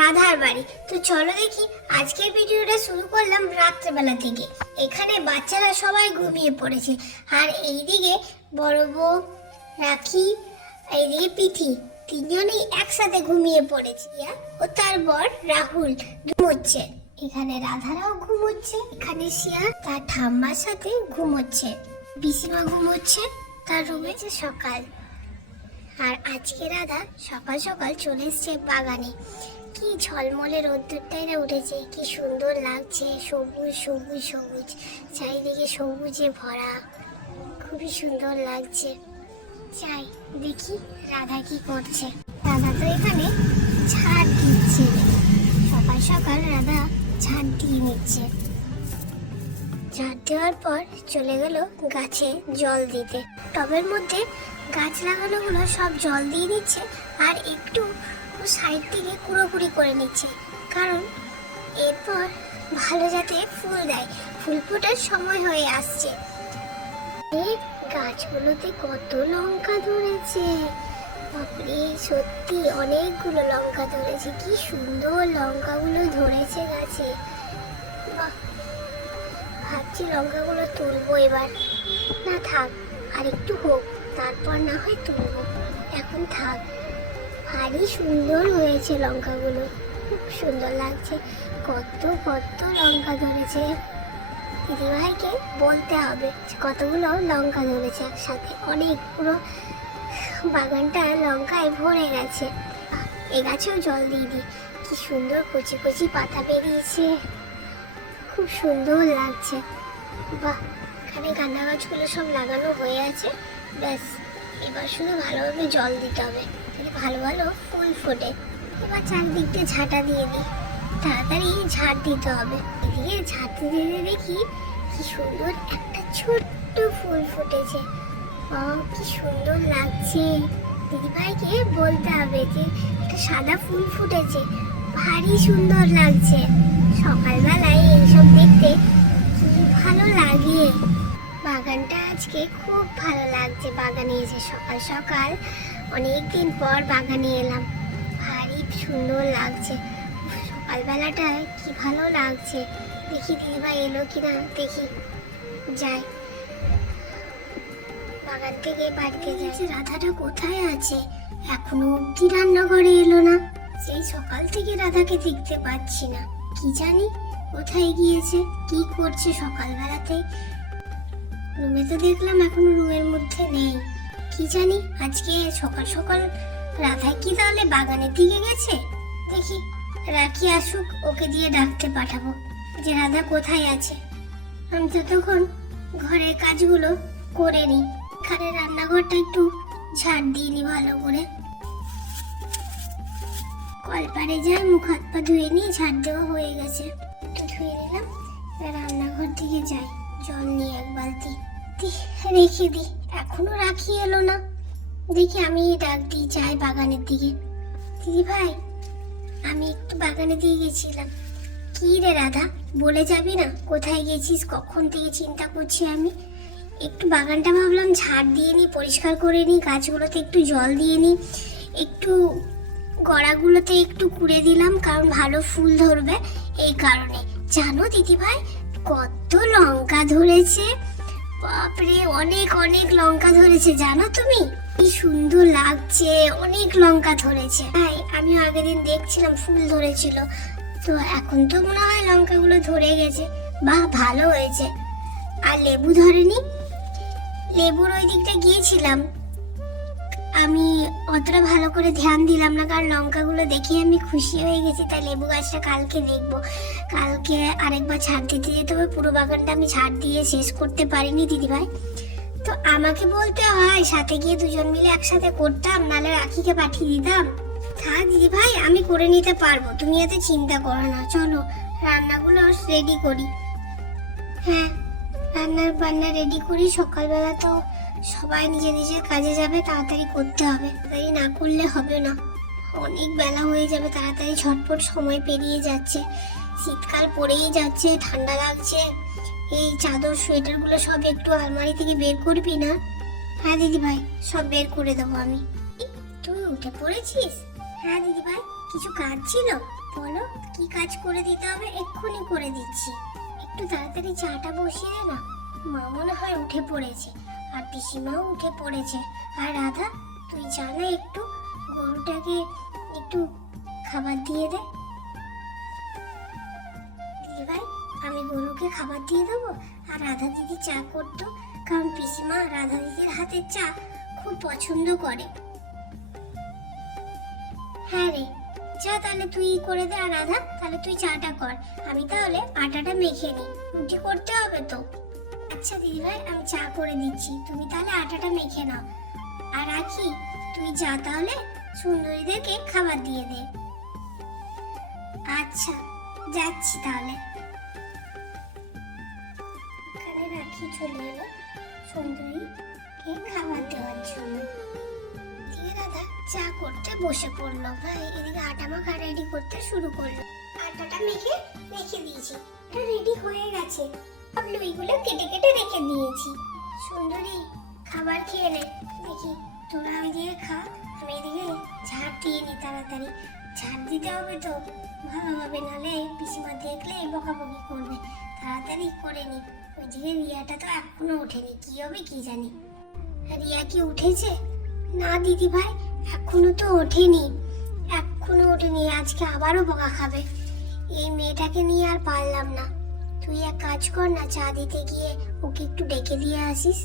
রাধার বাড়ি। তো চলো দেখি, আজকের ভিডিওটা শুরু করলাম রাত্রেবেলা থেকে। এখানে বাচ্চারা সবাই ঘুমিয়ে পড়েছে, আর এইদিকে বড় বউ, রাখি, এইদিকে পিঠি, তিনজনেই একসাথে ঘুমিয়ে পড়েছে। ও তার বর রাহুল ঘুমোচ্ছে। এখানে রাধারাও ঘুমোচ্ছে, এখানে শিয়া তার ঠাম্মার সাথে ঘুমোচ্ছে, পিসিমা ঘুমোচ্ছে তার রুমে। সকাল, আর আজকে রাধা সকাল সকাল চলে এসছে বাগানে। কি ঝলমলে রোদ্দুরটাই না উঠেছে, কি সুন্দর লাগছে, সবুজ সবুজ সবুজ, চারিদিকে সবুজে ভরা, খুবই সুন্দর লাগছে। যাই দেখি রাধা কি করছে। রাধা তো এখানে ঝাড় দিচ্ছে, সকাল সকাল রাধা ঝাড় দিয়ে নিচ্ছে। ঝাড় দেওয়ার পর চলে গেল গাছে জল দিতে। টবের মধ্যে গাছ লাগানোগুলো সব জল দিয়ে নিচ্ছে, আর একটু সাইড থেকে কুড়োকুড়ি করে নিচ্ছে, কারণ এরপর ভালো যাতে ফুল দেয়, ফুল ফোটার সময় হয়ে আসছে। এই গাছগুলোতে কত লঙ্কা ধরেছে, বাপরে সত্যি অনেকগুলো লঙ্কা ধরেছে, কি সুন্দর লঙ্কাগুলো ধরেছে গাছে। বাহ, ভাবছি লঙ্কাগুলো তুলবো এবার। না থাক, আর একটু হোক, তারপর না হয় তুলবো, এখন থাক। ভারী সুন্দর হয়েছে লঙ্কাগুলো, খুব সুন্দর লাগছে। কত কত লঙ্কা ধরেছে, দিদিভাইকে বলতে হবে কতগুলো লঙ্কা ধরেছে একসাথে। অনেক, পুরো বাগানটা লঙ্কায় ভরে গেছে। এ গাছেও জল দিয়ে দিই, কি সুন্দর কচি কচি পাতা বেরিয়েছে, খুব সুন্দর লাগছে। বাহ, এখানে গাঁদা গাছগুলো সব লাগানো হয়ে আছে, ব্যাস এবার শুধু ভালোভাবে জল দিতে হবে, ভালো ভালো ফুল ফোটে। এবার চারদিকটা ঝাঁটা দিয়ে দিই, তাড়াতাড়ি ঝাড় দিতে হবে। এদিকে ঝাঁট দিতে দেখি কি সুন্দর একটা ছোট্ট ফুল ফুটেছে, কি সুন্দর লাগছে। দিদিভাইকে বলতে হবে যে একটা সাদা ফুল ফুটেছে, ভারী সুন্দর লাগছে। সকালবেলায় এইসব দেখতে কি ভালো লাগে। বাগানটা আজকে খুব ভালো লাগছে, বাগানে এসে সকাল সকাল অনেকদিন পর বাগানে এলাম, ভারী সুন্দর লাগছে। সকালবেলাটা কি ভালো লাগছে। দেখি দিদিভাই এলো কিনা, দেখি যাই বাগান থেকে বাড়িতে যাচ্ছি। রাধাটা কোথায় আছে, এখনো অব্দি রান্নাঘরে এলো না। সেই সকাল থেকে রাধাকে দেখতে পাচ্ছি না, কি জানি কোথায় গিয়েছে, কি করছে সকালবেলাতে। রুমে তো দেখলাম এখনো রুমের মধ্যে নেই, কি জানি আজকে সকাল সকাল রাধা কি তাহলে বাগানের দিকে গেছে। দেখি রাখি আসুক, ওকে দিয়ে ডাকতে পাঠাবো যে রাধা কোথায় আছে। আমি ততক্ষণ ঘরের কাজগুলো করে নিই, এখানে রান্নাঘরটা একটু ঝাড় দিয়ে নিই ভালো করে। কলপারে যাই, মুখ হাত পা ধুয়ে নিই, ঝাড় দেওয়া হয়ে গেছে, একটু ধুয়ে নিলাম। রান্নাঘর থেকে যাই, জল নিয়ে এক বালতি রেখে দিই, এখনো রাখি এলো না। দেখি আমি ডাক দিই, যাই বাগানের দিকে। দিদি ভাই, আমি একটু বাগানের দিকে গেছিলাম। কি রে রাধা, বলে যাবি না কোথায় গেছিস? কখন থেকে চিন্তা করছি আমি। একটু বাগানটা ভাবলাম ঝাড় দিয়ে নিই, পরিষ্কার করে নিই, গাছগুলোতে একটু জল দিয়ে নিই, একটু গড়াগুলোতে একটু কুড়ে দিলাম, কারণ ভালো ফুল ধরবে এই কারণে। জানো দিদি ভাই, কত লঙ্কা ধরেছে, বাপরে অনেক অনেক লঙ্কা ধরেছে, জানো তুমি? কি সুন্দর লাগছে, অনেক লঙ্কা ধরেছে। তাই আমি আগের দিন দেখছিলাম ফুল ধরেছিল, তো এখন তো মনে হয় লঙ্কাগুলো ধরে গেছে। বাহ, ভালো হয়েছে। আর লেবু ধরেনি, লেবুর ওই দিকটা গিয়েছিলাম, আমি অতটা ভালো করে ধ্যান দিলাম না, কারণ লঙ্কাগুলো দেখে আমি খুশি হয়ে গেছি। তাই লেবু গাছটা কালকে দেখবো, কালকে আরেকবার ছাড় দিতে যেতে হবে। পুরো বাগানটা আমি ছাড় দিয়ে শেষ করতে পারিনি দিদিভাই, তো আমাকে বলতে হয়, সাথে গিয়ে দুজন মিলে একসাথে করতাম, নাহলে রাখিকে পাঠিয়ে দিতাম। থাক দিদিভাই, আমি করে নিতে পারবো, তুমি এত চিন্তা করো না। চলো রান্নাগুলো রেডি করি। হ্যাঁ, রান্নার বান্না রেডি করি, সকালবেলা তো সবাই নিজের নিজের কাজে যাবে, তাড়াতাড়ি করতে হবে, তাড়াতাড়ি না করলে হবে না, অনেক বেলা হয়ে যাবে। তাড়াতাড়ি ঝটপট সময় পেরিয়ে যাচ্ছে, শীতকাল পড়েই যাচ্ছে, ঠান্ডা লাগছে। এই চাদর সোয়েটারগুলো সব একটু আলমারি থেকে বের করবি না? হ্যাঁ দিদি ভাই, সব বের করে দেবো আমি। তুই উঠে পড়েছিস? হ্যাঁ দিদি ভাই, কিছু কাজ ছিল? বলো কি কাজ করে দিতে হবে, এক্ষুনি করে দিচ্ছি। একটু তাড়াতাড়ি চাটা বসিয়ে দে না। মা মনে হয় উঠে পড়েছে, আর পিসিমাও উঠে পড়েছে। আর রাধা, তুই জানা একটু গরুটাকে একটু খাবার দিয়ে দে। দিদিভাই, আমি গরুকে খাবার দিয়ে দেবো, আর রাধা দিদি চা করতো, কারণ পিসিমা রাধা দিদির হাতের চা খুব পছন্দ করে। হ্যাঁ রে, যা তাহলে তুই করে দে। আর রাধা, তাহলে তুই চাটা কর, আমি তাহলে আটাটা মেখে নিই, রুটি করতে হবে তো। আচ্ছা দিদিভাই, আমি চা করে দিচ্ছি, তুমি তাহলে আটাটা মেখে নাও। আর রাখি, তুই যা তাহলে সুন্দরীদেরকে খাবার দিয়ে দে। আচ্ছা, যাচ্ছি তাহলে। এখানে রাখি চলে এলো সুন্দরীকে খাবার দেওয়ার জন্য। এদিকে দাদা চা করতে বসে পড়লো, ভাই এদিকে আটা মাখা রেডি করতে শুরু করলো। আটাটা মেখে রেখে দিয়েছি, এটা রেডি হয়ে গেছে। সব লুইগুলো কেটে কেটে রেখে দিয়েছি। সুন্দরী, খাবার খেয়ে নে। দেখি, তোরা ওইদিকে খা, আমি এদিকে ঝাড় দিয়ে নি তাড়াতাড়ি। ঝাড় দিতে হবে তো ভালোভাবে, নাহলে পিসিমা দেখলে বকাবকি করবে। তাড়াতাড়ি করে নি। ওইদিকে রিয়াটা তো এখনো ওঠেনি, কি হবে কি জানি। রিয়া কি উঠেছে? না দিদি ভাই, এখনো তো ওঠেনি, এখনো ওঠেনি। আজকে আবারও বকা খাবে। এই মেয়েটাকে নিয়ে আর পারলাম না। তুই এক কাজ কর না, চা দিতে গিয়ে ওকে একটু ডেকে দিয়ে আসিস।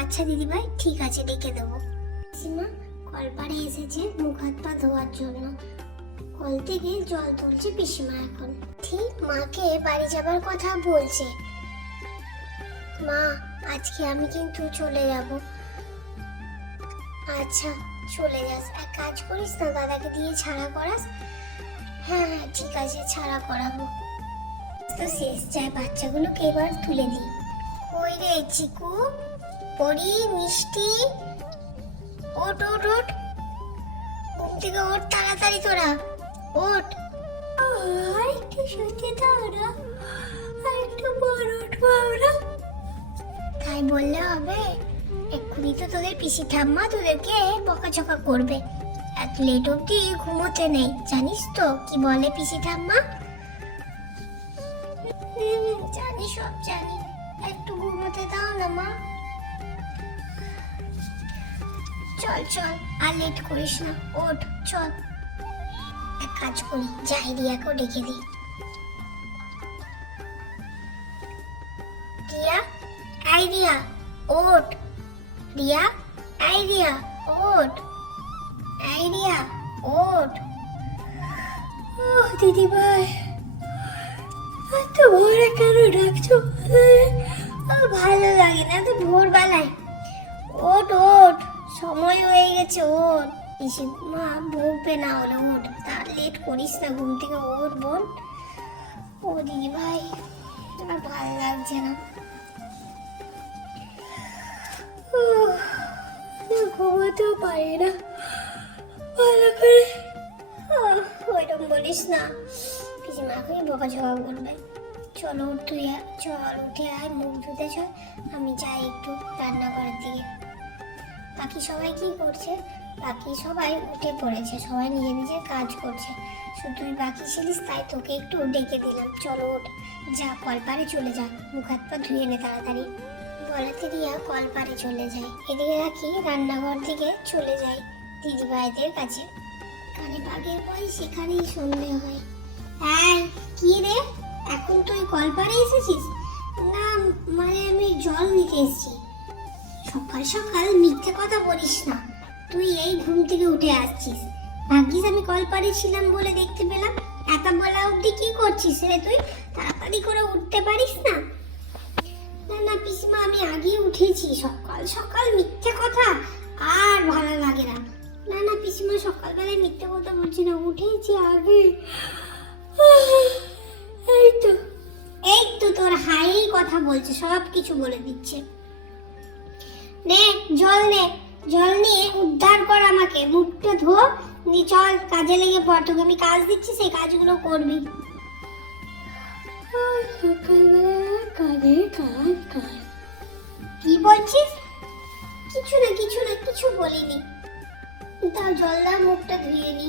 আচ্ছা দিদি ভাই, ঠিক আছে, ডেকে দেবো। পিসিমা কলপাড়ে এসেছে মুখ হাত পা ধোয়ার জন্য। কল থেকে জল তুলছে পিসিমা এখন। ঠিক মাকে বাড়ি যাবার কথা বলছে। মা, আজকে আমি কিন্তু চলে যাব। আচ্ছা, চলে যাস। এক কাজ করিস না, দাদাকে দিয়ে ছাড়া করাস। হ্যাঁ হ্যাঁ, ঠিক আছে, ছাড়া করাবো। তো শেষ, যায় বাচ্চাগুলোকে এবার তুলে দিই। কই রে চিকু, পরি, মিষ্টি, ওঠ ওঠ ওঠ, ঘুম থেকে ওঠ তাড়াতাড়ি, তোরা ওঠ। আর একটু শুতে দাও না, আর একটু বড় উঠবো আমরা। তাই বললে হবে? এক্ষুনি তো তোদের পিসি ঠাম্মা তোদেরকে বকাঝকা করবে। এত লেট অব্দি ঘুমোতে নেই, জানিস তো কি বলে পিসি ঠাম্মা? জানি, সব জানি, একটু ঘুমোতে দাও না মা। চল চল, আর লেট করিস না, ওঠ চল। এক কাজ করি, যাই রিয়াকেও ডেকে দিই। রিয়া, আই রিয়া, ওঠ। রিয়া, আই রিয়া, ওঠ। আই রিয়া, ওঠ। ও দিদি ভাই, এত ভোরে কেন ডাকছো? ভালো লাগে না তো ভোরবেলায়। ওঠ ওঠ, সময় হয়ে গেছে, ওঠ। মা বকবে না হলে ওঠ, তার লেট করিস না, ঘুম থেকে ওঠ বোন। ও দিদি ভাই, আমার ভালো লাগছে না, ঘুমাতেও পারি না ভালো করে। ওইরকম বলিস না, পিসিমা এখনই বকাঝকা করবে। চলো তুই, চল উঠে আয়, মুখ ধুতে চল, আমি যাই একটু রান্নাঘরের দিকে। বাকি সবাই কি করছে? বাকি সবাই উঠে পড়েছে, সবাই নিজে নিজের কাজ করছে। শুধু তুই বাকি ছিলিস, তাই তোকে একটু ডেকে দিলাম। চলো ওঠ, যা কলপারে চলে যা, মুখ হাত পা ধুয়ে নে তাড়াতাড়ি। বলাতে রিয়া কলপারে চলে যায়। এদিকে রাখি রান্নাঘর দিকে চলে যায় দিদিভাইদের কাছে। কানে বাঘের ভয়, সেখানেই সন্ধে হয়। এই কি রে, এখন তুই কলপারে এসেছিস? না মানে আমি জল নিতে এসেছি। সকাল সকাল মিথ্যে কথা বলিস না, তুই এই ঘুম থেকে উঠে আসছিস। ভাগ্যিস আমি কলপারে ছিলাম বলে দেখতে পেলাম। একা বলা অবধি কি করছিস রে তুই? তাড়াতাড়ি করে উঠতে পারিস না? না না পিসিমা, আমি আগে উঠেছি। সকাল সকাল মিথ্যে কথা আর ভালো লাগে না। না না পিসিমা, সকালবেলায় মিথ্যে কথা বলছি না, উঠেছি আগে। এই তো তোর হাই কথা বলছে, সব কিছু বলে দিচ্ছে। নে জল নে, জল নিয়ে উদ্ধার কর আমাকে, মুখটা ধো, নি চল কাজে লেগে পড়। তোকে আমি কাজ দিচ্ছি, সেই কাজগুলো করবি। কি বলছিস? কিছু না কিছু না, কিছু বলিনি। দাও জল দাও, মুখটা ধুয়ে নি।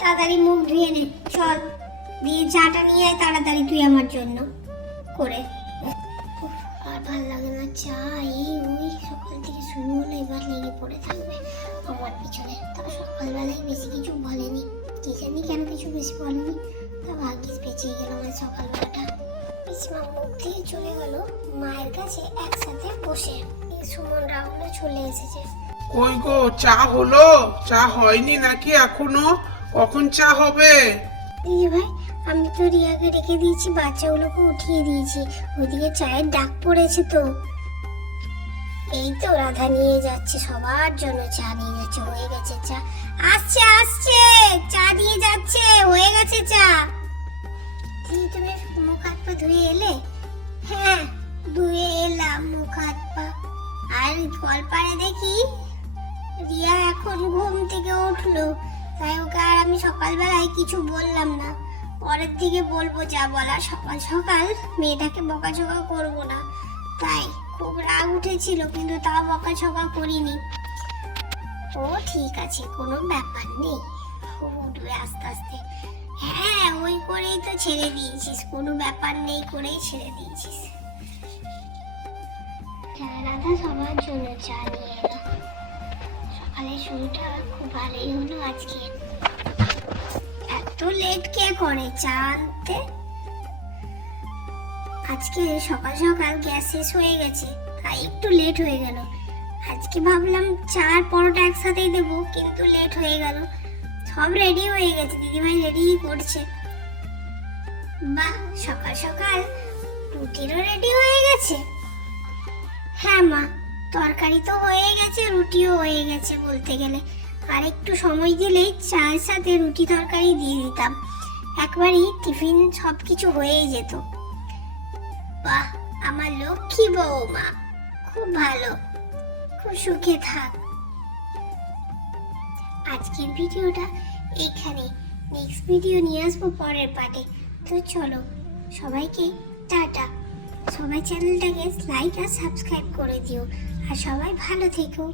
তা তাড়াতাড়ি মুখ ধুয়ে নে, চল দিয়ে চাটা নিয়ে আয় তাড়াতাড়ি তুই আমার জন্য করে। উফ, আর ভাল লাগে না চা, এই ওই সকাল থেকে শুরু হলো, এবার লেগে পড়ে থাকবে আমার পিছনে। তা সকালবেলায় বেশি কিছু বলেনি, কি জানি কেন কিছু বেশি বলেনি, তা ভাগ্যিস বেঁচেই গেল আমার সকালবেলাটা। পিসমা মুখ দিয়ে চলে গেল মায়ের কাছে একসাথে বসে। সুমন রাহুলও চলে এসেছে। কই গো, চা হলো? চা হয়নি নাকি এখনো? কখন চা হবে? দিদি ভাই, আমি তো রিয়াকে রেখে দিয়েছি, বাচ্চাগুলোকে উঠিয়ে দিয়েছি, ওইদিকে চায়ের ডাক পড়েছে তো। এই তো রাধা নিয়ে যাচ্ছে, সবার জন্য চা নিয়ে যাচ্ছে, হয়ে গেছে চা। আসছে আসছে, চা দিয়ে যাচ্ছে, হয়ে গেছে চা। দিদি তুমি মুখ হাত পা ধুয়ে এলে? হ্যাঁ ধুয়ে এলাম মুখ হাত পা। আর কলপারে দেখি রিয়া এখন ঘুম থেকে উঠলো, তাই ওকে আর আমি সকালবেলায় কিছু বললাম না, পরের দিকে বলবো যা বলার। সকাল সকাল মেয়েটাকে বকাঝকা করবো না, তাই খুব রাগ উঠেছিল কিন্তু তা বকাঝকা করিনি। ও ঠিক আছে, কোনো ব্যাপার নেই, ও উঠবে আস্তে আস্তে। হ্যাঁ ওই করেই তো ছেড়ে দিয়েছিস, কোনো ব্যাপার নেই করেই ছেড়ে দিয়েছিস। রাধা সবার জন্য চা নিয়ে এলো। সকালের শুরুটা খুব ভালোই হলো আজকে। এত লেট কে করে চা আনতে? আজকে সকাল সকাল গ্যাস শেষ হয়ে গেছে, তাই একটু লেট হয়ে গেল। আজকে ভাবলাম চা আর পরোটা একসাথেই দেবো, কিন্তু লেট হয়ে গেল। সব রেডি হয়ে গেছে, দিদিভাই রেডি করছে। বাহ, সকাল সকাল রুটিরও রেডি হয়ে গেছে। হ্যাঁ মা, তরকারি তো হয়ে গেছে, রুটিও হয়ে গেছে বলতে গেলে। আর একটু সময় দিলেই চায়ের সাথে রুটি তরকারি দিয়ে দিতাম, একবারই টিফিন সবকিছু হয়েই যেত। বাহ, আমার লক্ষ্মী বৌমা, খুব ভালো, খুব সুখে থাক। আজকের ভিডিওটা এখানে, নেক্সট ভিডিও নিয়ে আসবো পরের পার্টে। তো চলো সবাইকে টাটা। সবাই চ্যানেলটাকে লাইক আর সাবস্ক্রাইব করে দিও, আর সবাই ভালো থেকো।